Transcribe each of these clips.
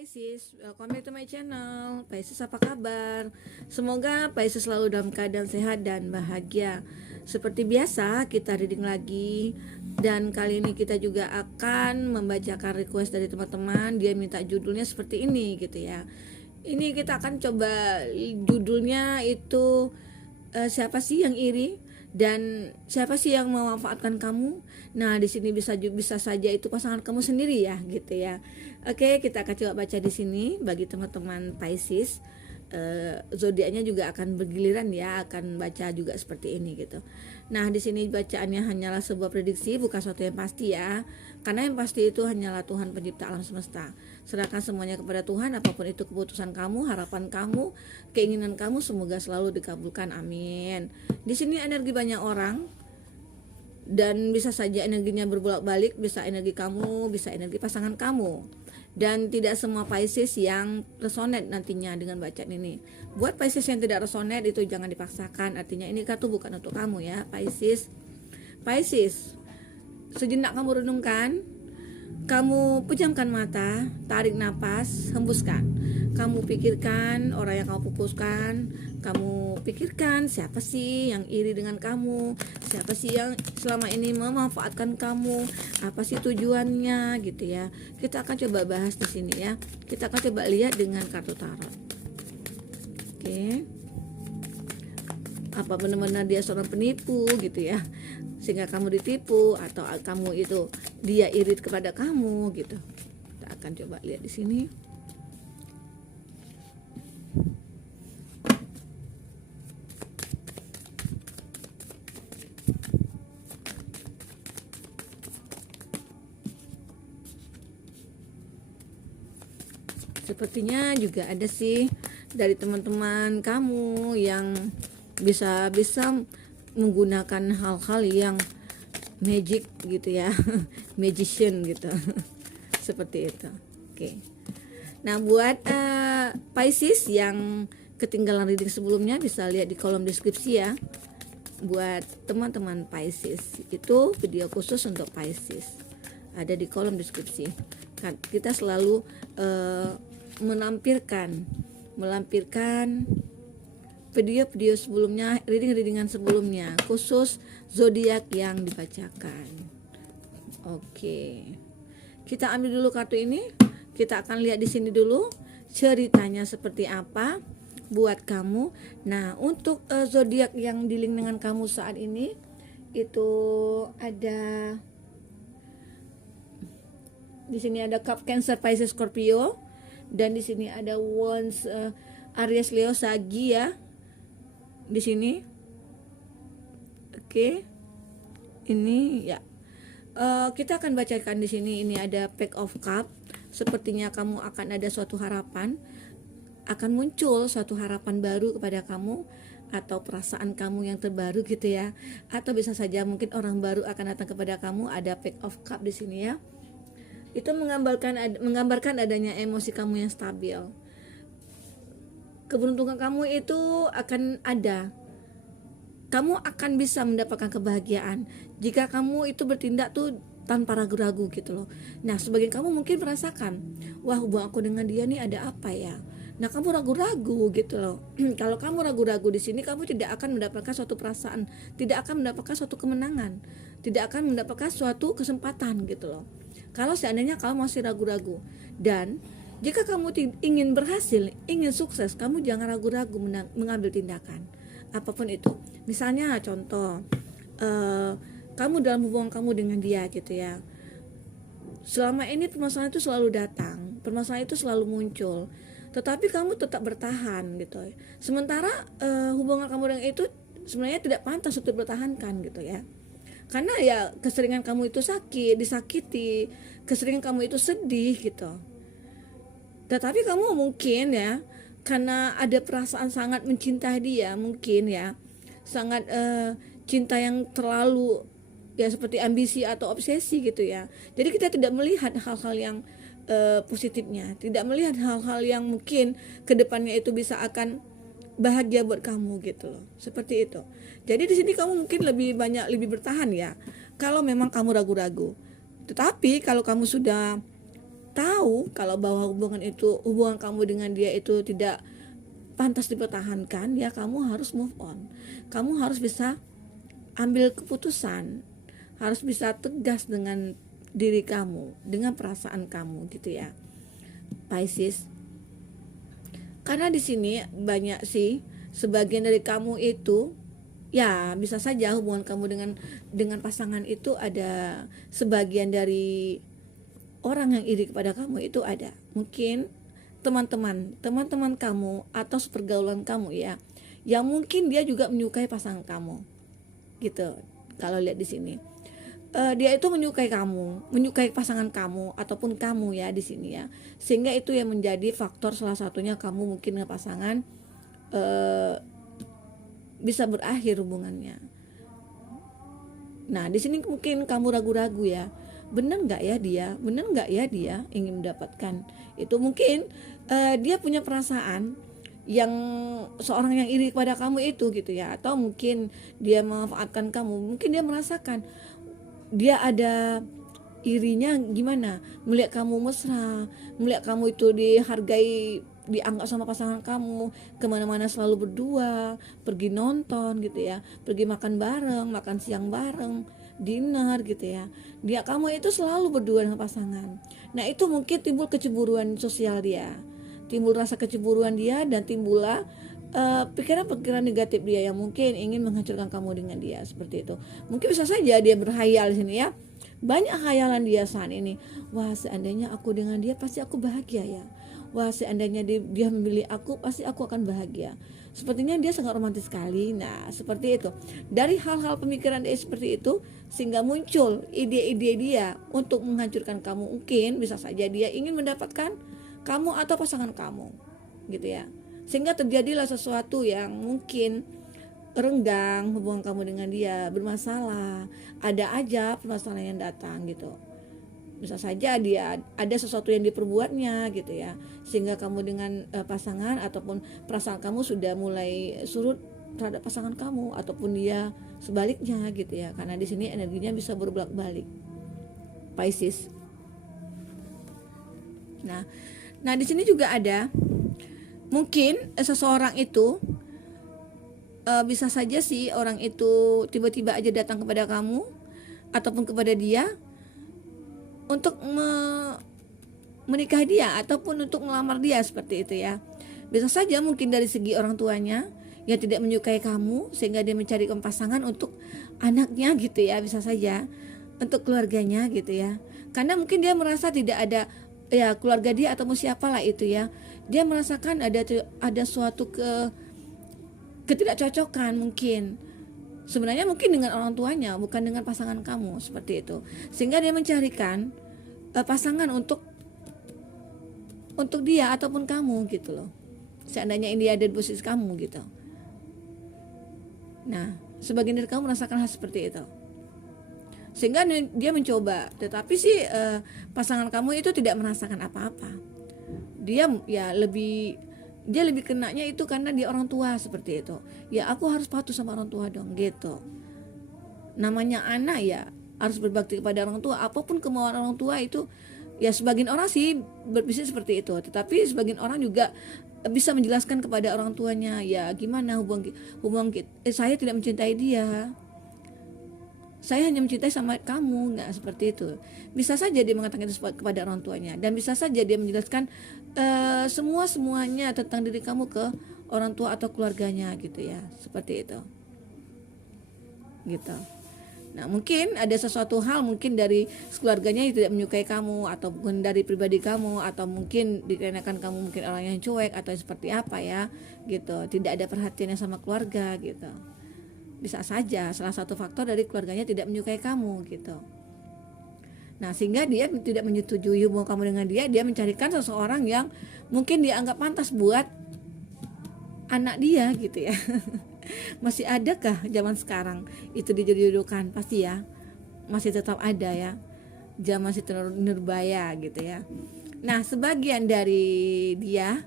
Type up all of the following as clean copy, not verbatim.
Pisces, welcome back to my channel. Pisces, apa kabar? Semoga Pisces selalu dalam keadaan sehat dan bahagia. Seperti biasa, kita reading lagi. Dan kali ini kita juga akan membacakan request dari teman-teman. Dia minta judulnya seperti ini gitu ya. Ini kita akan coba judulnya itu siapa sih yang iri? Dan siapa sih yang memanfaatkan kamu? Nah, di sini bisa saja itu pasangan kamu sendiri ya, gitu ya. Oke, kita akan coba baca di sini bagi teman-teman Pisces. Zodiaknya juga akan bergiliran ya, akan baca juga seperti ini gitu. Nah, di sini bacaannya hanyalah sebuah prediksi, bukan sesuatu yang pasti ya. Karena yang pasti itu hanyalah Tuhan pencipta alam semesta. Serahkan semuanya kepada Tuhan, apapun itu keputusan kamu, harapan kamu, keinginan kamu semoga selalu dikabulkan. Amin. Di sini energi banyak orang dan bisa saja energinya berbolak-balik, bisa energi kamu, bisa energi pasangan kamu. Dan tidak semua Pisces yang resonate nantinya dengan bacaan ini. Buat Pisces yang tidak resonate itu jangan dipaksakan, artinya ini kartu bukan untuk kamu ya Pisces. Pisces, sejenak kamu renungkan, kamu pejamkan mata, tarik napas, hembuskan. Kamu pikirkan orang yang kamu pupuskan, kamu pikirkan siapa sih yang iri dengan kamu, siapa sih yang selama ini memanfaatkan kamu, apa sih tujuannya gitu ya. Kita akan coba bahas di sini ya. Kita akan coba lihat dengan kartu tarot. Oke. Apa benar-benar dia seorang penipu gitu ya, sehingga kamu ditipu, atau kamu itu dia irit kepada kamu gitu. Kita akan coba lihat di sini. Sepertinya juga ada sih dari teman-teman kamu yang bisa menggunakan hal-hal yang magic gitu ya, magician gitu. Seperti itu. Oke. Nah, buat Pisces yang ketinggalan reading sebelumnya bisa lihat di kolom deskripsi ya. Buat teman-teman Pisces, itu video khusus untuk Pisces. Ada di kolom deskripsi. Kita selalu melampirkan video-video sebelumnya, readingan sebelumnya khusus zodiak yang dibacakan. Oke. Kita ambil dulu kartu ini. Kita akan lihat di sini dulu ceritanya seperti apa buat kamu. Nah, untuk zodiak yang di-link dengan kamu saat ini itu ada di sini ada Cup, Cancer, Pisces, Scorpio, dan di sini ada Wands, Aries, Leo, Sagi ya. Di sini. Oke. Ini ya. Kita akan bacakan di sini. Ini ada Pack of Cup. Sepertinya kamu akan ada suatu harapan, akan muncul suatu harapan baru kepada kamu, atau perasaan kamu yang terbaru gitu ya. Atau bisa saja mungkin orang baru akan datang kepada kamu. Ada Pack of Cup di sini ya. Itu menggambarkan adanya emosi kamu yang stabil. Keberuntungan kamu itu akan ada. Kamu akan bisa mendapatkan kebahagiaan jika kamu itu bertindak tuh tanpa ragu-ragu gitu loh. Nah, sebagian kamu mungkin merasakan, wah, hubungan aku dengan dia nih ada apa ya? Nah, kamu ragu-ragu gitu loh. Kalau kamu ragu-ragu di sini, kamu tidak akan mendapatkan suatu perasaan, tidak akan mendapatkan suatu kemenangan, tidak akan mendapatkan suatu kesempatan gitu loh. Kalau seandainya kamu masih ragu-ragu, dan jika kamu ingin berhasil, ingin sukses, kamu jangan ragu-ragu mengambil tindakan apapun itu. Misalnya contoh, kamu dalam hubungan kamu dengan dia gitu ya, selama ini permasalahan itu selalu datang, permasalahan itu selalu muncul, tetapi kamu tetap bertahan gitu. Sementara hubungan kamu dengan itu sebenarnya tidak pantas untuk dipertahankan gitu ya. Karena ya keseringan kamu itu disakiti, keseringan kamu itu sedih gitu. Tetapi kamu mungkin ya, karena ada perasaan sangat mencintai dia, mungkin ya, sangat cinta yang terlalu ya, seperti ambisi atau obsesi gitu ya. Jadi kita tidak melihat hal-hal yang positifnya, tidak melihat hal-hal yang mungkin kedepannya itu bisa akan bahagia buat kamu gitu loh. Seperti itu. Jadi di sini kamu mungkin lebih bertahan ya, kalau memang kamu ragu-ragu. Tetapi kalau kamu sudah tahu kalau bahwa hubungan kamu dengan dia itu tidak pantas dipertahankan, ya kamu harus move on. Kamu harus bisa ambil keputusan, harus bisa tegas dengan diri kamu, dengan perasaan kamu gitu ya, Pisces. Karena di sini banyak sih sebagian dari kamu itu, ya bisa saja hubungan kamu dengan pasangan itu ada sebagian dari orang yang iri kepada kamu itu ada. Mungkin teman-teman kamu atau pergaulan kamu ya, yang mungkin dia juga menyukai pasangan kamu gitu. Kalau lihat di sini dia itu menyukai pasangan kamu ataupun kamu ya di sini ya, sehingga itu yang menjadi faktor salah satunya kamu mungkin dengan pasangan bisa berakhir hubungannya. Nah di sini mungkin kamu ragu-ragu ya, benar nggak ya dia ingin mendapatkan itu. Mungkin dia punya perasaan yang seorang yang iri kepada kamu itu gitu ya, atau mungkin dia memanfaatkan kamu. Mungkin dia merasakan dia ada irinya gimana melihat kamu mesra, melihat kamu itu dihargai, dianggap sama pasangan kamu, kemana-mana selalu berdua, pergi nonton gitu ya, pergi makan bareng, makan siang bareng, dinner gitu ya, kamu itu selalu berdua dengan pasangan. Nah itu mungkin timbul kecemburuan sosial dia, timbul rasa kecemburuan dia, dan timbullah pikiran-pikiran negatif dia yang mungkin ingin menghancurkan kamu dengan dia seperti itu. Mungkin bisa saja dia berhayal di sini ya, banyak khayalan dia saat ini. Wah seandainya aku dengan dia pasti aku bahagia ya. Wah seandainya dia memilih aku pasti aku akan bahagia. Sepertinya dia sangat romantis sekali. Nah seperti itu, dari hal-hal pemikiran dia seperti itu sehingga muncul ide-ide dia untuk menghancurkan kamu. Mungkin bisa saja dia ingin mendapatkan kamu atau pasangan kamu gitu ya, sehingga terjadilah sesuatu yang mungkin renggang hubungan kamu dengan dia, bermasalah, ada aja permasalahan yang datang gitu. Bisa saja dia ada sesuatu yang diperbuatnya gitu ya, sehingga kamu dengan pasangan ataupun perasaan kamu sudah mulai surut terhadap pasangan kamu, ataupun dia sebaliknya gitu ya, karena di sini energinya bisa berbolak-balik Pisces. Nah di sini juga ada mungkin seseorang itu bisa saja sih orang itu tiba-tiba aja datang kepada kamu ataupun kepada dia untuk menikahi dia ataupun untuk melamar dia seperti itu ya. Bisa saja mungkin dari segi orang tuanya yang tidak menyukai kamu sehingga dia mencari pasangan untuk anaknya gitu ya, bisa saja untuk keluarganya gitu ya. Karena mungkin dia merasa tidak ada ya keluarga dia atau siapalah itu ya, dia merasakan ada suatu ketidakcocokan mungkin sebenarnya mungkin dengan orang tuanya, bukan dengan pasangan kamu seperti itu, sehingga dia mencarikan pasangan untuk dia ataupun kamu gitu loh, seandainya ini ada di posisi kamu gitu. Nah sebagian dari kamu merasakan hal seperti itu, sehingga dia mencoba, tetapi sih pasangan kamu itu tidak merasakan apa-apa. Dia lebih kenanya itu karena dia orang tua seperti itu. Ya aku harus patuh sama orang tua dong gitu. Namanya anak ya harus berbakti kepada orang tua, apapun kemauan orang tua itu. Ya sebagian orang sih berpikir seperti itu, tetapi sebagian orang juga bisa menjelaskan kepada orang tuanya, ya gimana hubungan saya tidak mencintai dia, saya hanya mencintai sama kamu, nggak seperti itu. Bisa saja dia mengatakan itu kepada orang tuanya, dan bisa saja dia menjelaskan semuanya tentang diri kamu ke orang tua atau keluarganya gitu ya, seperti itu gitu. Nah mungkin ada sesuatu hal mungkin dari keluarganya yang tidak menyukai kamu, atau mungkin dari pribadi kamu, atau mungkin dikarenakan kamu mungkin orang yang cuek atau seperti apa ya gitu, tidak ada perhatiannya sama keluarga gitu. Bisa saja salah satu faktor dari keluarganya tidak menyukai kamu gitu. Nah sehingga dia tidak menyetujui hubungan kamu dengan dia mencarikan seseorang yang mungkin dia anggap pantas buat anak dia gitu ya. Masih adakah zaman sekarang itu dijodoh-jodohkan? Pasti ya, masih tetap ada ya, zaman masih Nurbaya gitu ya. Nah sebagian dari dia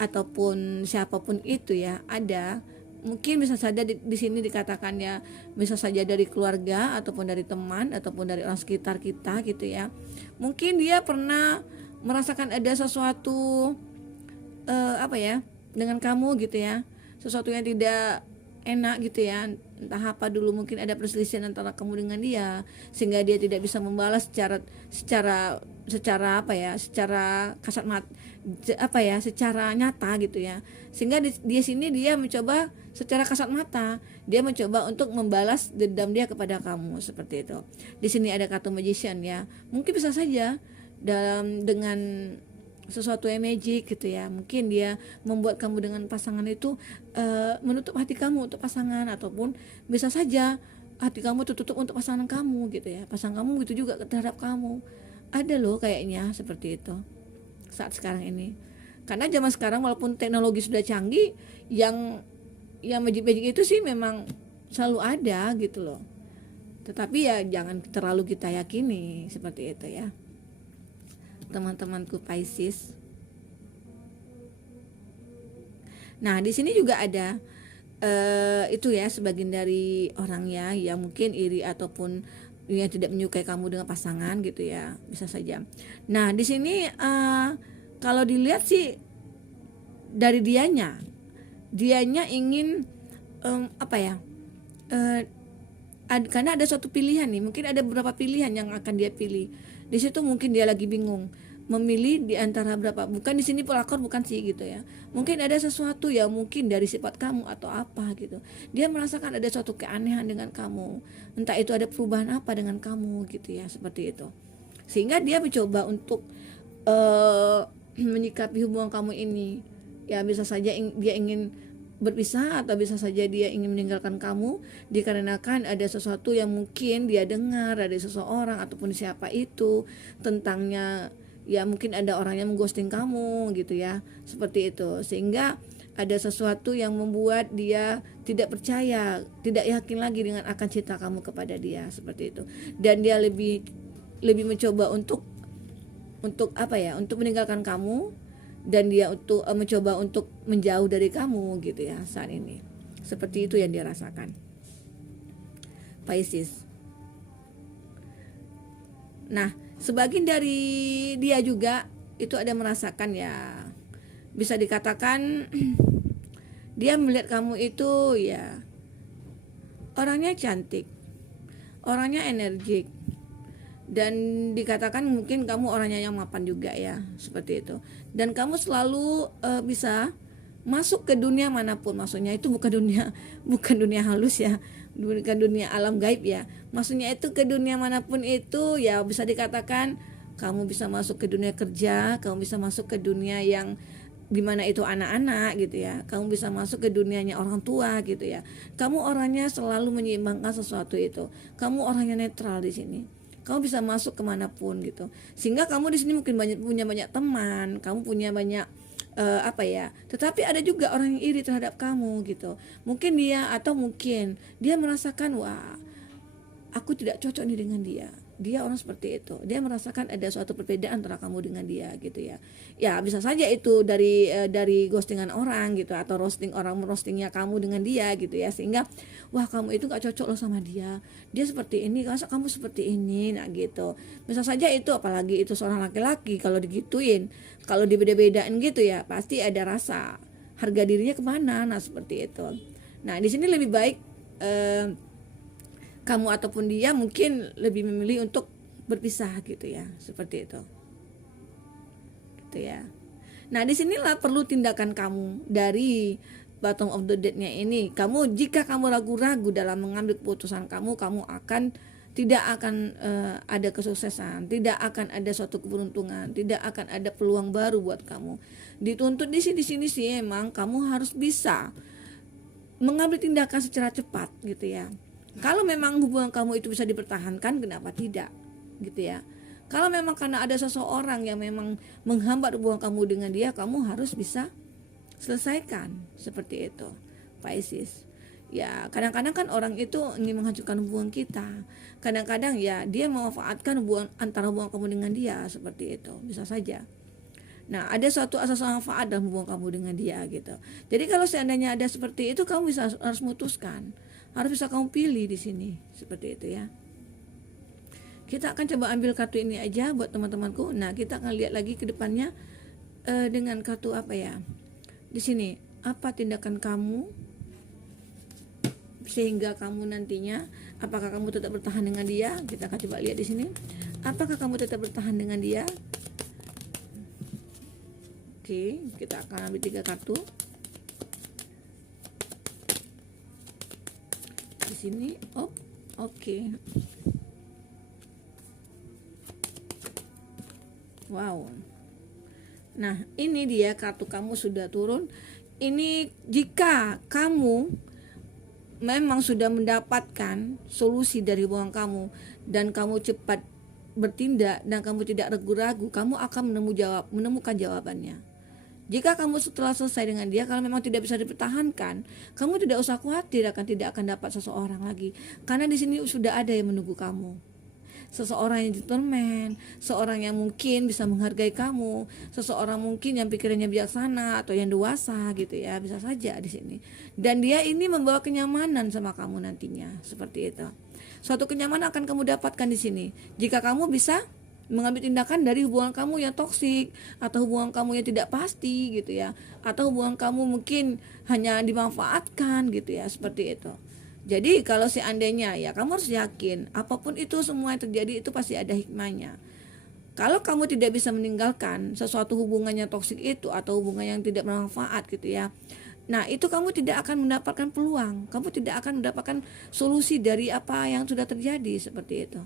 ataupun siapapun itu ya, ada Mungkin bisa saja di sini dikatakan ya, bisa saja dari keluarga ataupun dari teman ataupun dari orang sekitar kita gitu ya. Mungkin dia pernah merasakan ada sesuatu apa ya dengan kamu gitu ya, sesuatu yang tidak enak gitu ya, entah apa dulu, mungkin ada perselisihan antara kamu dengan dia sehingga dia tidak bisa membalas secara secara secara apa ya, secara kasat mat apa ya, secara nyata gitu ya, sehingga di sini dia mencoba secara kasat mata, dia mencoba untuk membalas dendam dia kepada kamu seperti itu. Di sini ada kartu magician ya, mungkin bisa saja dalam dengan sesuatu yang magic gitu ya, mungkin dia membuat kamu dengan pasangan itu menutup hati kamu untuk pasangan, ataupun bisa saja hati kamu tertutup untuk pasangan kamu gitu ya, pasangan kamu itu juga terhadap kamu. Ada loh kayaknya seperti itu saat sekarang ini, karena zaman sekarang walaupun teknologi sudah canggih, yang magic itu sih memang selalu ada gitu loh, tetapi ya jangan terlalu kita yakini seperti itu ya teman-temanku Pisces. Nah, di sini juga ada itu ya, sebagian dari orangnya yang mungkin iri ataupun yang tidak menyukai kamu dengan pasangan gitu ya, bisa saja. Nah, di sini kalau dilihat sih dari dianya ingin apa ya? Karena ada suatu pilihan nih, mungkin ada beberapa pilihan yang akan dia pilih. Di situ mungkin dia lagi bingung memilih di antara berapa. Bukan di sini pelakor, bukan sih gitu ya. Mungkin ada sesuatu yang mungkin dari sifat kamu atau apa gitu. Dia merasakan ada suatu keanehan dengan kamu. Entah itu ada perubahan apa dengan kamu gitu ya, seperti itu. Sehingga dia mencoba untuk menyikapi hubungan kamu ini. Ya bisa saja dia ingin berpisah, atau bisa saja dia ingin meninggalkan kamu dikarenakan ada sesuatu yang mungkin dia dengar dari seseorang ataupun siapa itu tentangnya. Ya mungkin ada orang yang mengghosting kamu gitu ya, seperti itu, sehingga ada sesuatu yang membuat dia tidak percaya, tidak yakin lagi dengan akan cinta kamu kepada dia, seperti itu. Dan dia lebih mencoba untuk apa ya, untuk meninggalkan kamu, dan dia untuk mencoba untuk menjauh dari kamu gitu ya saat ini. Seperti itu yang dia rasakan, Pisces. Nah, sebagian dari dia juga itu ada merasakan ya, bisa dikatakan dia melihat kamu itu ya orangnya cantik, orangnya energik, dan dikatakan mungkin kamu orangnya yang mapan juga ya, seperti itu. Dan kamu selalu bisa masuk ke dunia manapun, maksudnya itu bukan dunia halus ya, bukan dunia alam gaib ya, maksudnya itu ke dunia manapun itu ya, bisa dikatakan kamu bisa masuk ke dunia kerja, kamu bisa masuk ke dunia yang dimana itu anak-anak gitu ya, kamu bisa masuk ke dunianya orang tua gitu ya. Kamu orangnya selalu menyeimbangkan sesuatu itu, kamu orangnya netral di sini. Kamu bisa masuk kemanapun gitu, sehingga kamu di sini mungkin punya banyak teman, kamu punya banyak apa ya, tetapi ada juga orang yang iri terhadap kamu gitu. Mungkin dia merasakan, wah aku tidak cocok nih dengan dia orang seperti itu. Dia merasakan ada suatu perbedaan antara kamu dengan dia gitu ya. Ya bisa saja itu dari ghostingan orang gitu, atau roastingnya kamu dengan dia gitu ya, sehingga wah kamu itu gak cocok loh sama dia seperti ini, masa kamu seperti ini, nah gitu. Bisa saja itu, apalagi itu seorang laki-laki, kalau digituin, kalau dibeda-bedain gitu ya, pasti ada rasa harga dirinya kemana, nah seperti itu. Nah di sini lebih baik kamu ataupun dia mungkin lebih memilih untuk berpisah gitu ya, seperti itu gitu ya. Nah disinilah perlu tindakan kamu dari bottom of the deck-nya ini. Jika kamu ragu-ragu dalam mengambil keputusan kamu tidak akan ada kesuksesan, tidak akan ada suatu keberuntungan, tidak akan ada peluang baru buat kamu. Dituntut di sini sih emang kamu harus bisa mengambil tindakan secara cepat gitu ya. Kalau memang hubungan kamu itu bisa dipertahankan, kenapa tidak gitu ya. Kalau memang karena ada seseorang yang memang menghambat hubungan kamu dengan dia, kamu harus bisa selesaikan, seperti itu Pisces. Ya kadang-kadang kan orang itu ingin menghancurkan hubungan kita, kadang-kadang ya dia memanfaatkan hubungan kamu dengan dia, seperti itu bisa saja. Nah, ada suatu asas manfaat dalam hubungan kamu dengan dia gitu. Jadi kalau seandainya ada seperti itu, kamu bisa harus memutuskan, harus bisa kamu pilih di sini seperti itu ya. Kita akan coba ambil kartu ini aja buat teman-temanku. Nah, kita akan lihat lagi ke depannya dengan kartu apa ya? Di sini, apa tindakan kamu sehingga kamu nantinya, apakah kamu tetap bertahan dengan dia? Kita akan coba lihat di sini. Apakah kamu tetap bertahan dengan dia? Oke, kita akan ambil 3 kartu. Di sini, oke. Wow. Nah, ini dia kartu kamu sudah turun. Ini jika kamu memang sudah mendapatkan solusi dari hubungan kamu dan kamu cepat bertindak dan kamu tidak ragu-ragu, kamu akan menemukan jawabannya. Jika kamu setelah selesai dengan dia, kalau memang tidak bisa dipertahankan, kamu tidak usah khawatir tidak akan dapat seseorang lagi, karena di sini sudah ada yang menunggu kamu. Seseorang yang gentleman, seorang yang mungkin bisa menghargai kamu, seseorang mungkin yang pikirannya bijaksana atau yang dewasa gitu ya, bisa saja di sini. Dan dia ini membawa kenyamanan sama kamu nantinya, seperti itu. Suatu kenyamanan akan kamu dapatkan di sini jika kamu bisa mengambil tindakan dari hubungan kamu yang toksik atau hubungan kamu yang tidak pasti gitu ya, atau hubungan kamu mungkin hanya dimanfaatkan gitu ya, seperti itu. Jadi kalau seandainya ya kamu harus yakin apapun itu, semua yang terjadi itu pasti ada hikmahnya. Kalau kamu tidak bisa meninggalkan sesuatu hubungan yang toksik itu atau hubungan yang tidak bermanfaat gitu ya, nah itu kamu tidak akan mendapatkan peluang, kamu tidak akan mendapatkan solusi dari apa yang sudah terjadi seperti itu.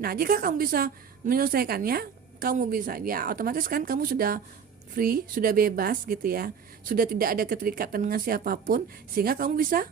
Nah, jika kamu bisa menyelesaikannya, kamu bisa ya otomatis kan kamu sudah free, sudah bebas gitu ya, sudah tidak ada keterikatan dengan siapapun, sehingga kamu bisa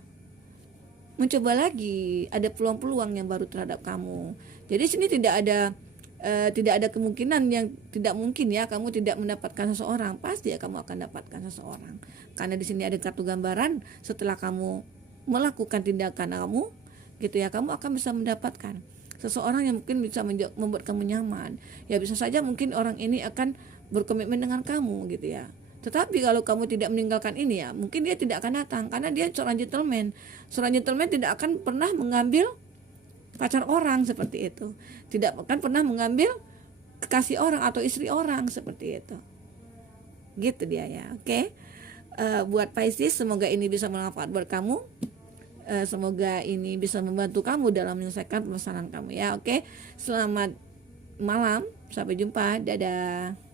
mencoba lagi, ada peluang-peluang yang baru terhadap kamu. Jadi sini tidak ada kemungkinan yang tidak mungkin ya kamu tidak mendapatkan seseorang, pasti ya kamu akan dapatkan seseorang. Karena di sini ada kartu gambaran, setelah kamu melakukan tindakan kamu gitu ya, kamu akan bisa mendapatkan seseorang yang mungkin bisa membuat kamu nyaman. Ya bisa saja mungkin orang ini akan berkomitmen dengan kamu gitu ya. Tetapi kalau kamu tidak meninggalkan ini ya, mungkin dia tidak akan datang, karena dia seorang gentleman. Seorang gentleman tidak akan pernah mengambil pacar orang seperti itu. Tidak akan pernah mengambil kekasih orang atau istri orang seperti itu. Gitu dia ya. Oke. Buat Pisces, semoga ini bisa bermanfaat buat kamu. Semoga ini bisa membantu kamu dalam menyelesaikan permasalahan kamu ya. Oke. Selamat malam. Sampai jumpa. Dadah.